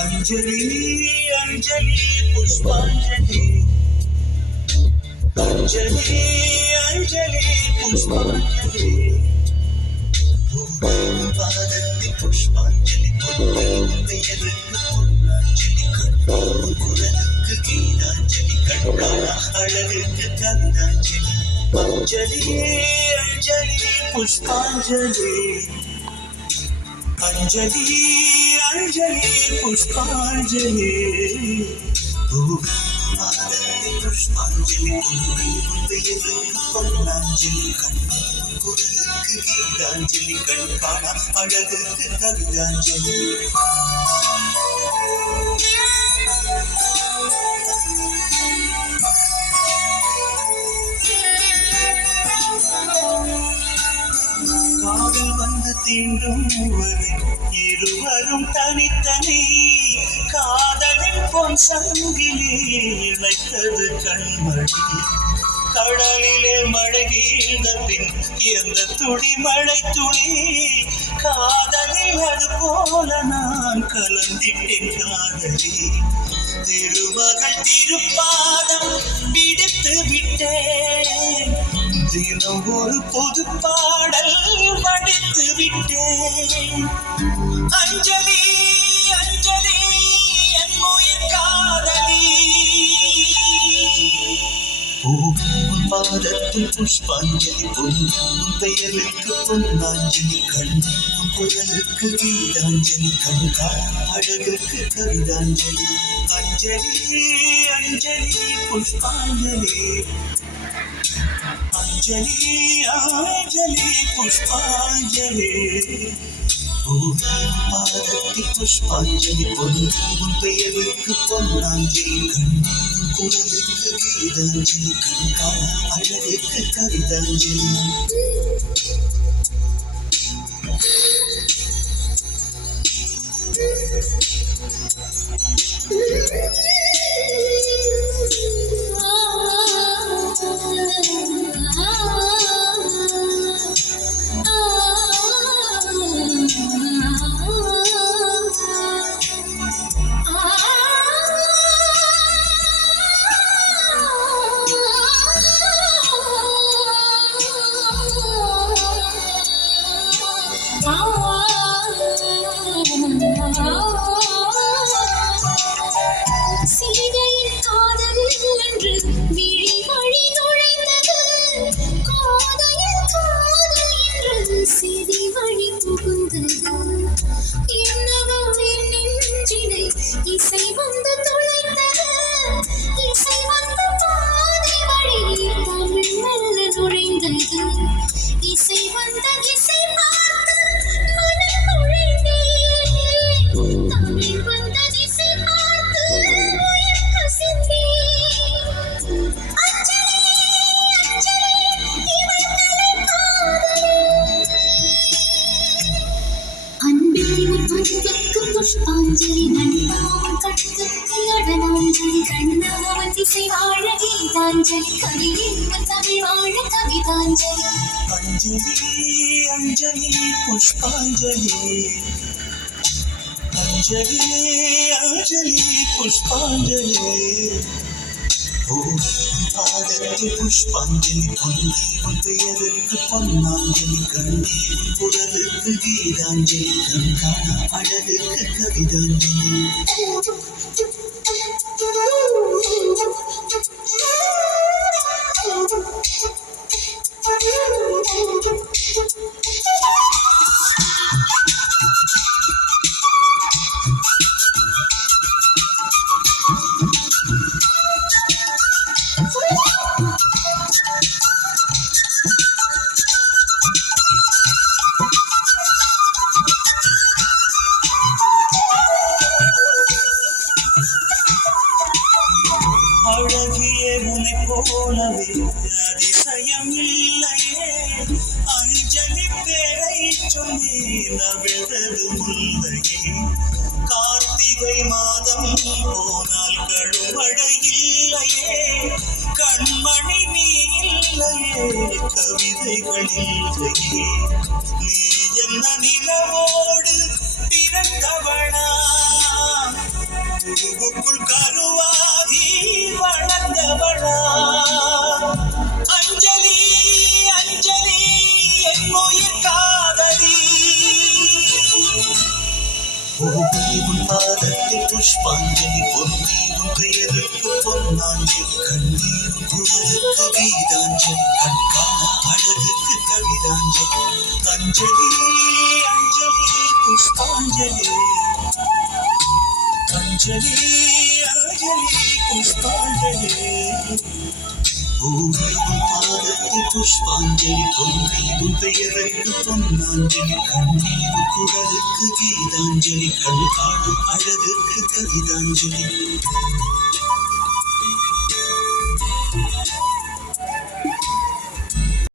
अंजलि अंजलि पुष्पांजलि अंजलि अंजलि पुष्पांजलि पादत्ति पुष्पांजलि பொன்னாஞ்சலி குரலுக்கு கீதாஞ்சலி கண்காண அழகுக்கு கவிதாஞ்சலி अंजलि अंजलि पुष्पांजलि अंजलि अंजलि पुष्पांजलि पुष्पांजलि பொன்னாஞ்சலி குரலுக்கு கீதாஞ்சலி கண்காண அழகுக்கு கவிதாஞ்சலி காதல் வந்து தீண்டும் இருவரும் தனித்தனி காதலின் பொன் சங்கிலி இழைத்தது கண்மணி கடலிலே மழை வீழ்ந்த பின் எந்த துளி மழை துளி காதலில் அது போல நான் கலந்திட்டேன் காதலி திருமகள் திருப்பாதம் பிடித்து விட்டேன் தினம் ஒரு பொது பாடல் படித்து விட்டேன் अंजलि अंजलि என் உயிர் காதலி பாதத்தில் புஷ்பாஞ்சலி பொன் பெயருக்கு பொன்னாஞ்சலி கண் குரலுக்கு கீதாஞ்சலி கண்கா அழகுக்கு கவிதாஞ்சலி अंजलि अंजलि पुष्पांजलि अंजलि अंजलि पुष्पांजलि पादत्ति पुष्पांजलि பொன் பெயருக்கு பொன்னாஞ்சலி கண் குரலுக்கு கீதாஞ்சலி கண்காண அழகுக்கு கவிதாஞ்சலி சீதையின் காதலில் என்று விழி வழி நுழைந்தது காதலின் காதல் என்று சிறி வழி புகுந்தது என்னவோ என் நெஞ்சினை இசை வந்து துளைத்தது இசை வந்து பாதை வழி தமிழ் மெல்ல நுழைந்தது இசை வந்த இசை பார்த்து மனம் நுழைந்தேன் தமிழ் வந்த இசை பார்த்து உயிர் கசிந்தேன் अंजलि अंजलि இவள் கலை காதலி அன்பிற்கு அன்புக்கு புஷ்பாஞ்சலி நண்பாவன் கண்ணுக்கு நடனாஞ்சலி கண்ணாவன் இசை வாழ கீதாஞ்சலி கவியின் தமிழ் வாழ கவிதாஞ்சலி अंजलि अंजलि पुष्पांजलि अंजलि अंजलि पुष्पांजलि பாதத்தில் புஷ்பாஞ்சலி பொன்னி உன் பெயருக்கு பொன்னாஞ்சலி கண்ணீர் உன் குரலுக்கு கீதாஞ்சலி கண்காண அழகுக்கு கவிதாஞ்சலி அழகிய உனை போலவே அதிசயம் இல்லையே அஞ்சலி பேரை சொல்லி நவிழ்ந்தது முல்லையே கார்த்திகை மாதம் போனால் கழுமழை இல்லையே கண்மணி நீ இல்லையே கவிதைகள் இல்லையே நீ என்ன நிலவோடு பிறந்தவளா உருவுக்குள் கருவாகி வளர்ந்தவளா அஞ்சலி அஞ்சலி என் உயிர் காதலி உன் பாதத்தில் புஷ்பாஞ்சலி பொன்னி உன் பெயருக்கு பொன்னாஞ்சலி கண்ணீர் குரலுக்கு கீதாஞ்சலி கண்காண அழகுக்கு கவிதாஞ்சலி அஞ்சலி அஞ்சலி புஷ்பாஞ்சலி அஞ்சலி அஞ்சலி புஷ்பாஞ்சலி பூமியின் பாதத்தில் புஷ்பாஞ்சலி பொன்னையும் பெயருக்கு பொன்னாஞ்சலி கண்ணீர் குரலுக்கு கீதாஞ்சலி கண் காணும் அழகுக்கு கவிதாஞ்சலி